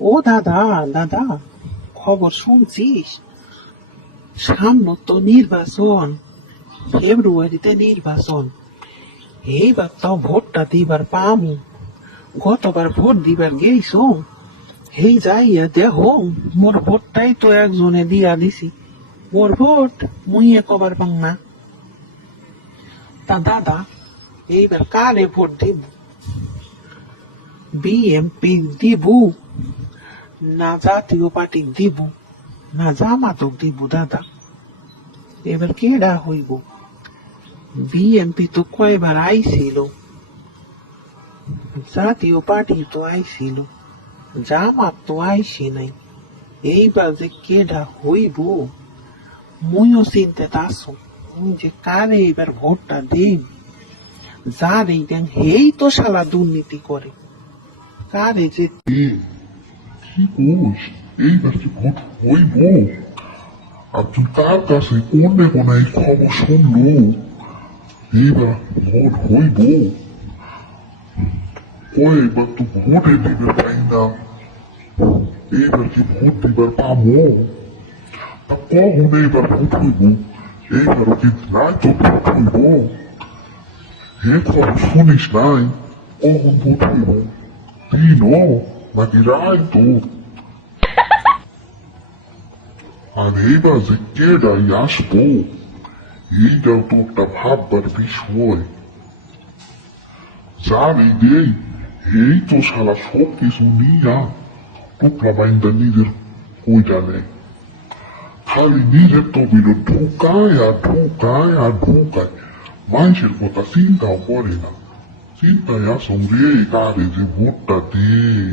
ও দাদা, দাদা, খবর শুনছিস? সামনে তো নির্বাচন, ফেব্রুয়ারিতে নির্বাচন। এইবার তো ভোটটা দিবার পামু। গতবার ভোট দিবার গেইছ, এই যাইয়া দেখো, মোর ভোটটাই তো একজনে দিয়া দিছি। মোর ভোট মুইয়ে কবার পাং না। তা দাদা, এইবার কারে ভোট দিব? বিএমপি দিব, না জাতীয় পার্টি দিব, না জামাতক দিব দাদা? এবার কেডা হইব? বিএমপি তো কয়বার আইছিল, জাতীয় পার্টি তো আইছিল, জামাত তো আইসি নাই। এইবার যে কেডা হইব মুইও চিনতে তাসো। মুই যে কারে এবার ভোটটা দিন, যার এই দেন হেই তো শালা দুর্নীতি করে। কারে যে কি কোষ এইবার কি ভোট হইব? একজন কার কাছে কোনে কোনে এই খবর শুনলো এইবার ভোট হইব? কয়েকবার তো ভোটে দিবে পাই না, এইবার কি ভোট দিবার পাবো? তা কখন এইবার ভোট হইব? এইবারও কি নাই তো ভোট হইব? হে খবর শুনিস নাই? কখন ভোট হইব? দিন নাকি রায় তো? আর এইবার যে কেডাই আসবো এইটাও তো একটা ভাববার বিষয়। জানি দেই এই তো শালা সব কিছু নিয়া টুকরা বাইন্দা নিজের কইটা নেই, খালি নিজের তবিল ঢুকায় আর ঢুকায় আর ঢুকায়, মানুষের কথা চিন্তাও করে না। চিন্তায় আসুন রে কারে যে ভোটটা দিই।